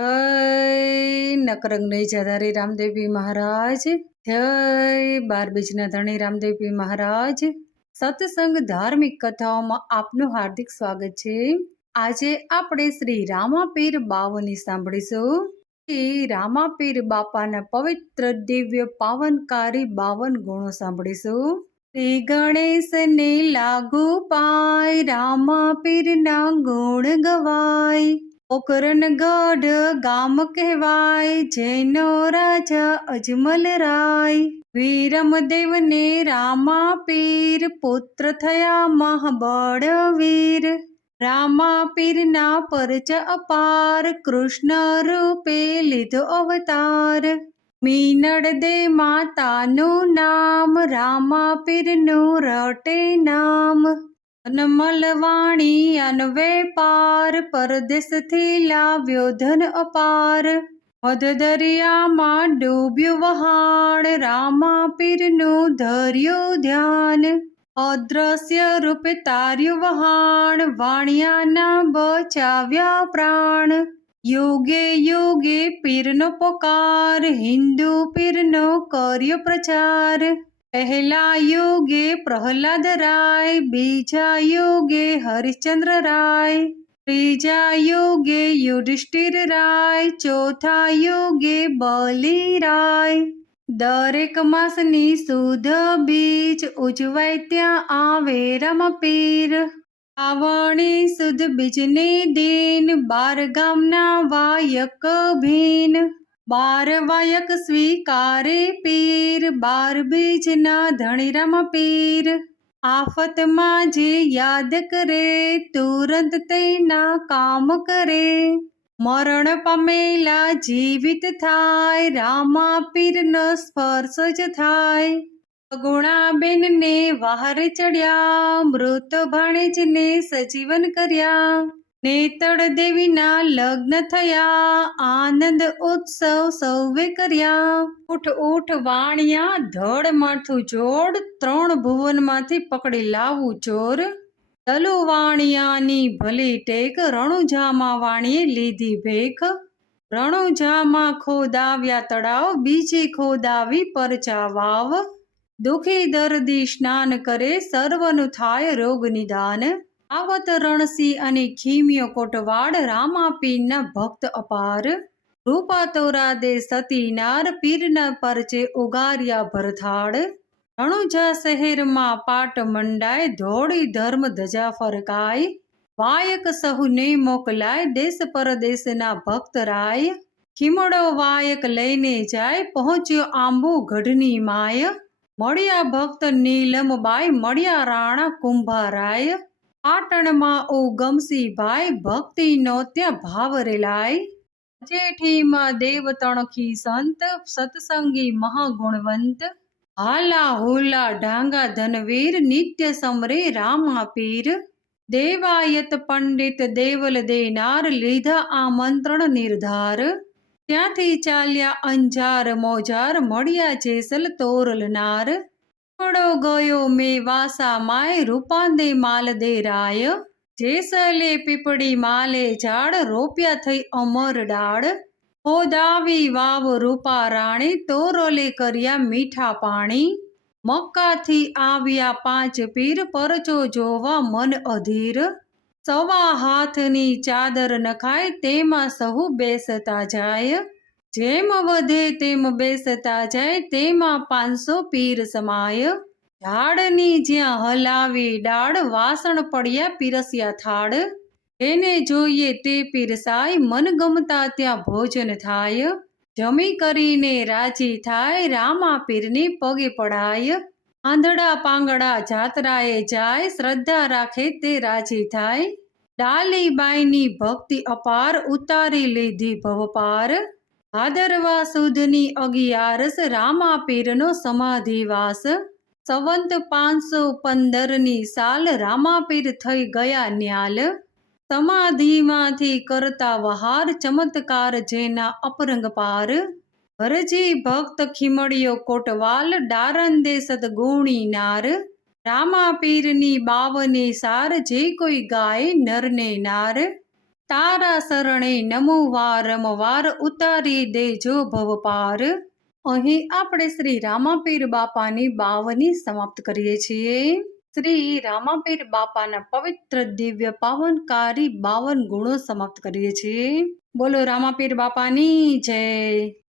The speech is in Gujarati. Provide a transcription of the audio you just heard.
જય નકરંગ નહીં જધારી રામદેવી મહારાજ, જય બાર બીજના ધણી રામદેવી મહારાજ. સત્સંગ ધાર્મિક કથાઓમાં આપનું હાર્દિક સ્વાગત છે. આજે આપણે શ્રી રામાપીર બાવની સાંભળીશું. શ્રી રામાપીર બાપાના પવિત્ર દિવ્ય પાવનકારી બાવન ગુણો સાંભળીશું. શ્રી ગણેશને લાગુ પાય, રામાપીરના ગુણ ગવાય. પોકરન ગઢ ગામ કહેવાય, જૈનો રાજા અજમલ રાય. વીરમદેવને રામા પીર પુત્ર થયા મહાબળ વીર રામા પીરના પરચ અપાર, કૃષ્ણ રૂપે લીધો અવતાર. મીનડ દે માતાનું નામ રામા પીરનું રટે નામ. અનમલવાણી અનવે પાર, પરદેશથી લાવ્યો ધન અપાર. મધ દરિયામાં ડૂબ્યું વહાણ રામા પીરનું ધર્યું ધ્યાન. અદ્રશ્ય રૂપે તાર્યું વહાણ વાણિયાના બચાવ્યા પ્રાણ. યોગે યોગે પીરનો પોકાર, હિન્દુ પીરનો કર્યો પ્રચાર. પહેલા યુગે પ્રહલાદ રાય, બીજા યુગે હરિશ્ચંદ્ર રાય, ત્રીજા યુગે યુધિષ્ઠિર રાય, ચોથા યુગે બલી રાય. દરેક માસની સુધ બીજ ઉજવાય ત્યાં આવે રમપીર. આવણી સુધ બીજને દિન બાર ગામના વાયક ભીન. બાર વાયક સ્વીકારે પીર, બાર બીજના ધણીરામ પીર. આફતમાં જે યાદ કરે, તુરંત તેના કામ કરે. મરણ પામેલા જીવિત થાય રામા પીરનો સ્પર્શ જ થાય. ગુણાબેનને વહારે ચડ્યા, મૃત ભાણેજને સજીવન કર્યા. નેતળ દેવીના લગ્ન થયા, આનંદ ઉત્સવ સૌવે કર્યા. ઉઠ ઉઠ, વાણિયા, ધડ માથું જોડ, ત્રણ ભુવનમાંથી પકડી લાવું ચોર. તલુ વાણિયાની ભલી ટેક, રણુજામાં વાણીએ લીધી ભેખ. રણુજામાં ખોદાવ્યા તળાવ, બીજી ખોદાવી પરચા વાવ. દુખી દર્દી સ્નાન કરે, સર્વનું થાય રોગ નિદાન આવત રણસી અને ખીમિયો કોટવાડ રામાપીનના ભક્ત અપાર. રૂપા તોરા દે સતીનાર પીરના પરચે ઉગાર્યા ભરથાળ. રણુજા શહેરમાં પાટ મંડાય, ધોળી ધર્મ ધજા ફરકાય. વાયક સહુને મોકલાય, દેશ પરદેશના ભક્ત રાય. ખીમડો વાયક લઈને જાય, પહોંચ્યો આંબુ ગઢની માય. મળ્યા ભક્ત નીલમબાઈ, મળ્યા રાણા કુંભારાય. પાટણમાં ઓ ગમસીભાઈ ભક્તિનો ત્યાં ભાવ રેલાય. જેઠીમાં દેવ તણખી સંત, સત્સંગી મહાગુણવંત. હાલા હોલા ઢાંગા ધનવીર, નિત્ય સમરે રામા પીર. દેવાયત પંડિત દેવલ દેનાર, લીધા આમંત્રણ નિર્ધાર. ત્યાંથી ચાલ્યા અંજાર મોજાર, મળ્યા જેસલ તોરલનાર પડો ગયો મેં વાસા માય રૂપાંદે માલ દે રાય. જેસલે પીપળી માલે ઝાડ રોપ્યા થઈ અમર ડાળ. હોદાવી વાવ રૂપા રાણી તોરોલે કર્યા મીઠા પાણી. મક્કાથી આવ્યા પાંચ પીર પરચો જોવા મન અધીર. સવા હાથની ચાદર નખાય તેમાં સહુ બેસતા જાય. જેમ વધે તેમ બેસતા જાય તેમાં પાંચસો પીર સમાય. ઝાડની જ્યાં હલાવી ડાળ, વાસણ પડ્યા પીરસ્યા થાળ. એને જોઈએ તે પીરસાય, મન ગમતા ત્યાં ભોજન થાય. જમી કરીને રાજી થાય, રામા પીરની પગે પડાય. આંધળા પાંગડા જાત્રાએ જાય, શ્રદ્ધા રાખે તે રાજી થાય. ડાલીબાઈની ભક્તિ અપાર, ઉતારી લીધી ભવપાર. ભાદરવા સુદની અગિયારસ રામાપીરનો સમાધિવાસ સંવંત પાંચસો પંદરની સાલ રામાપીર થઈ ગયા ન્યાલ સમાધિમાંથી કરતા વહાર ચમત્કાર જેના અપરંગ પાર હરજી ભક્ત ખીમડિયો કોટવાલ ડારંદે સદગુણી નાર રામા પીરની બાવને સાર જે કોઈ ગાય નરને નાર તારા શરણે નમો વારંવાર ઉતારી દેજો ભવ પાર અહીં આપણે શ્રી રામાપીર બાપાની બાવની સમાપ્ત કરીએ છીએ. શ્રી રામાપીર બાપાના પવિત્ર દિવ્ય પાવનકારી બાવન ગુણો સમાપ્ત કરીએ છીએ. બોલો રામાપીર બાપાની જય.